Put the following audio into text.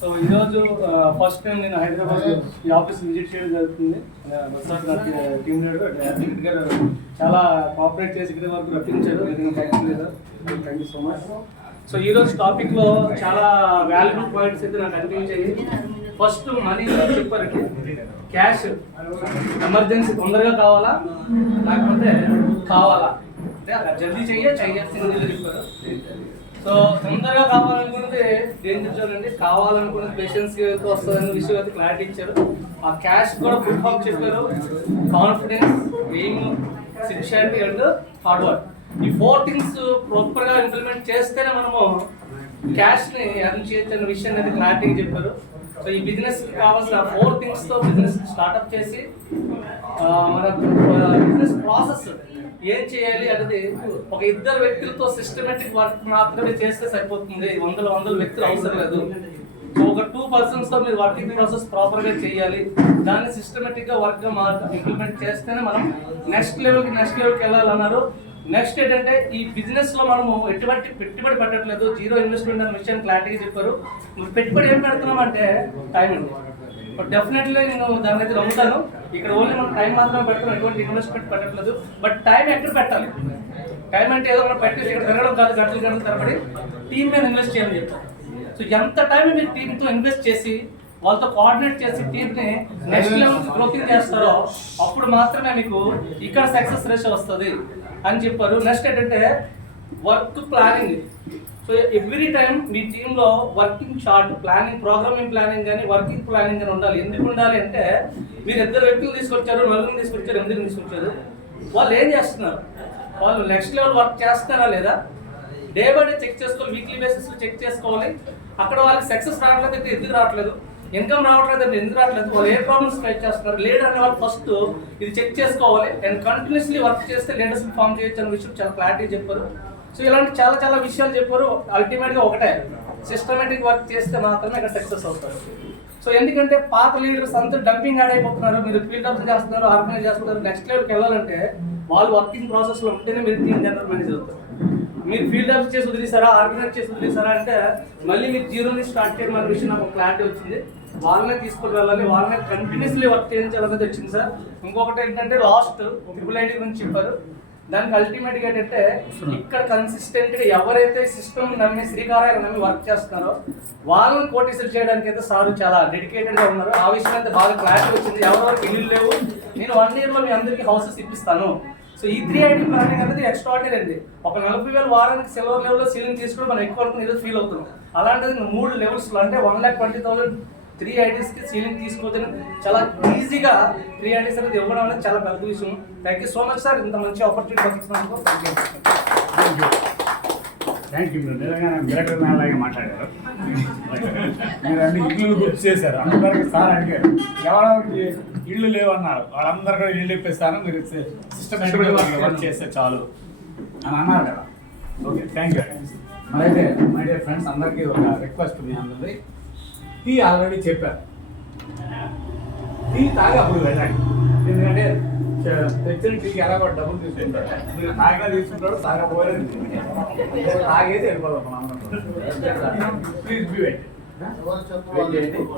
So ఈరోజు first time నేను హైదరాబాద్ ఈ ఆఫీస్ విజిట్ చేయడం జరుగుతుంది. టీమ్ లీడర్ గారు చాలా కోఆపరేట్ చేసి ఇక్కడ వరకు రప్పించారు. Thank you so much. So ఈరోజు టాపిక్లో చాలా వాల్యుబుల్ పాయింట్స్ అయితే నాకు అనిపించాయి. ఫస్ట్ మనీ చెప్పారు, క్యాష్ ఎమర్జెన్సీ తొందరగా కావాలా లేకపోతే కావాలా అంటే అలా జల్దీ చెయ్యాల్సింది చెప్పారు. సో తొందరగా కావాలనుకున్నది డేంజర్ జోన్ అండి, కావాలనుకున్నది పేషెన్స్ వస్తుందనే విషయం అయితే క్లారిటీ ఇచ్చారు. ఆ క్యాష్ కూడా ఫుల్ ఫామ్ చెప్పారు. Confidence, aim, sincerity and hard work. ఈ 4 థింగ్స్ ప్రాపర్గా ఇంప్లిమెంట్ చేస్తేనే మనము క్యాష్ని ఎర్న్ చేయొచ్చు అనే విషయాన్ని అయితే క్లారిటీగా చెప్పారు. సో ఈ బిజినెస్ కావాల్సిన 4 థింగ్స్తో బిజినెస్ స్టార్ట్అప్ చేసి మన బిజినెస్ ప్రాసెస్ ఏం చేయాలి అనేది ఒక 2 వ్యక్తులతో సిస్టమేటిక్ వర్క్ మాత్రమే చేస్తే సరిపోతుంది. వందల వ్యక్తులు అవసరం లేదు. సో ఒక 2 పర్సన్స్తో మీరు వర్కింగ్ ప్రాసెస్ ప్రాపర్గా చేయాలి. దాన్ని సిస్టమేటిక్గా వర్క్గా ఇంప్లిమెంట్ చేస్తేనే మనం నెక్స్ట్ లెవెల్కి వెళ్ళాలన్నారు. నెక్స్ట్ ఏంటంటే ఈ బిజినెస్లో మనము ఎటువంటి పెట్టుబడి పెట్టట్లేదు, జీరో ఇన్వెస్ట్మెంట్ అనే విషయాన్ని క్లారిటీగా చెప్పారు. పెట్టుబడి ఏం పెడుతున్నాం అంటే టైం అండి. బట్ డెఫినెట్లీ నేను దాని అయితే నమ్ముతాను. ఇక్కడ ఓన్లీ మనం టైం మాత్రమే పెడతాం, ఎటువంటి ఇన్వెస్ట్మెంట్ పెట్టట్లేదు. బట్ టైం ఎక్కడ పెట్టాలి? టైం అంటే ఏదో మనం పెట్టేసి ఇక్కడ పెరగడం కాదు, గంటలు తరబడి టీం మీద ఇన్వెస్ట్ చేయాలని చెప్తాం. సో ఎంత టైం మీరు టీంతో ఇన్వెస్ట్ చేసి వాళ్ళతో కోఆర్డినేట్ చేసి టీంని నెక్స్ట్ లెవెల్ గ్రోతింగ్ చేస్తారో అప్పుడు మాత్రమే మీకు ఇక్కడ సక్సెస్ రేషియో వస్తుంది అని చెప్పారు. నెక్స్ట్ ఏంటంటే work planning. So every time మీ టీంలో working chart planning, programming planning కానీ వర్కింగ్ ప్లానింగ్ అని ఉండాలి. ఎందుకు ఉండాలి అంటే మీరు 2 వ్యక్తులు తీసుకొచ్చారు, 4 తీసుకొచ్చారు, 8 తీసుకొచ్చారు, వాళ్ళు ఏం చేస్తున్నారు, వాళ్ళు నెక్స్ట్ లెవెల్ వర్క్ చేస్తారా లేదా డే బై డే చెక్ చేసుకోవాలి. వీక్లీ బేసిస్లో చెక్ చేసుకోవాలి. అక్కడ వాళ్ళకి సక్సెస్ రావట్లేదు అయితే ఎందుకు రావట్లేదు, ఇన్కమ్ రావట్లేదు అంటే ఎందుకు రావట్లేదు, వాళ్ళు ఏ ప్రాబ్లమ్స్ ఫేస్ చేస్తున్నారు, లీడర్ అనే వాళ్ళు ఫస్ట్ ఇది చెక్ చేసుకోవాలి. అండ్ కంటిన్యూస్లీ వర్క్ చేస్తే లీడర్షిప్ ఫామ్ చేయొచ్చు అనే విషయం చాలా క్లారిటీ చెప్పారు. సో ఇలాంటి చాలా విషయాలు చెప్పారు. అల్టిమేట్గా ఒకటే, సిస్టమేటిక్ వర్క్ చేస్తే మాత్రమే ఇక్కడ సక్సెస్ అవుతారు. సో ఎందుకంటే పాత లీడర్స్ అంతా డంపింగ్ ఆడైపోతున్నారు. మీరు ఫీల్డ్ ఆఫ్ చేస్తున్నారు, ఆర్గనైజ్ చేస్తున్నారు. నెక్స్ట్ లెవెల్కి వెళ్ళాలంటే వాళ్ళు వర్కింగ్ ప్రాసెస్లో ఉంటేనే మీరు టీమ్ జనరల్ మేనేజర్ అవుతారు. మీరు ఫీల్డ్ ఆఫ్ చేసి వదిలేసారా, ఆర్గనైజ్ చేసి వదిలేసారా అంటే మళ్ళీ మీరు జీరో నుంచి స్టార్ట్ చేయడం అనే విషయం నాకు క్లారిటీ వచ్చింది. వాళ్ళనే తీసుకొని వెళ్ళాలి, వాళ్ళనే కంటిన్యూస్లీ వర్క్ చేయించాలనేది వచ్చింది సార్. ఇంకొకటి ఏంటంటే లాస్ట్ IIIT గురించి చెప్పారు. దానికి అల్టిమేట్గా ఏంటంటే ఇక్కడ కన్సిస్టెంట్గా ఎవరైతే సిస్టమ్ నమ్మి శ్రీకారాన్ని నమ్మి వర్క్ చేస్తున్నారో వాళ్ళని కోటీసులు చేయడానికి అయితే సార్ చాలా డెడికేటెడ్గా ఉన్నారు. ఆ విషయం అయితే బాగా క్లారిటీ వచ్చింది. ఎవరెవరికి ఇల్లు లేవు, నేను 1 yearలో మీ అందరికీ హౌసెస్ ఇప్పిస్తాను. సో ఈ 3IT ప్లానింగ్ అనేది ఎక్స్ట్రాడినరీ అండి. ఒక 40,000 వారానికి సిల్వర్ లెవెల్లో సీలింగ్ తీసుకుని మనం ఎక్కువ ఈరోజు ఫీల్ అవుతున్నాం. అలాంటిది 3 లెవెల్స్లో అంటే 1,20,000 3ITస్కి సీలింగ్ తీసుకోవద్దని చాలా ఈజీగా 3ITs అనేది ఇవ్వడం అనేది చాలా పెద్ద విషయం. Thank you so much sir, ఇంత మంచి ఆపర్చునిటీ ఇచ్చినందుకు. Thank you. నిజంగా డైరెక్టర్ లాగా మాట్లాడారు. మీరు అన్ని ఇళ్ళు గుర్తు చేశారు. అందరికీ సార్ అడిగారు ఎవరికి ఇళ్ళు లేవన్నారు, వాళ్ళందరూ కూడా ఇళ్ళు ఇప్పిస్తాను, మీరు సిస్టమేటిక్గా వర్క్ చేస్తే చాలు అని అన్నారు కదా. Okay, thank you. మరైతే మై డియర్ ఫ్రెండ్స్ అందరికీ ఒక రిక్వెస్ట్, మీ అందరిది టీ ఆల్రెడీ చెప్పారు, టీ తాగి అప్పుడు వెళ్ళండి. ఎందుకంటే తెచ్చిన టీకి ఎలా కూడా డబ్బులు తీసుకుంటారు, మీరు తాగా తీసుకుంటారు, తాగపోలేదు తాగేసి వెళ్ళిపోదాం మనం అందరం. ప్లీజ్ బీ వెయిట్ చేయండి.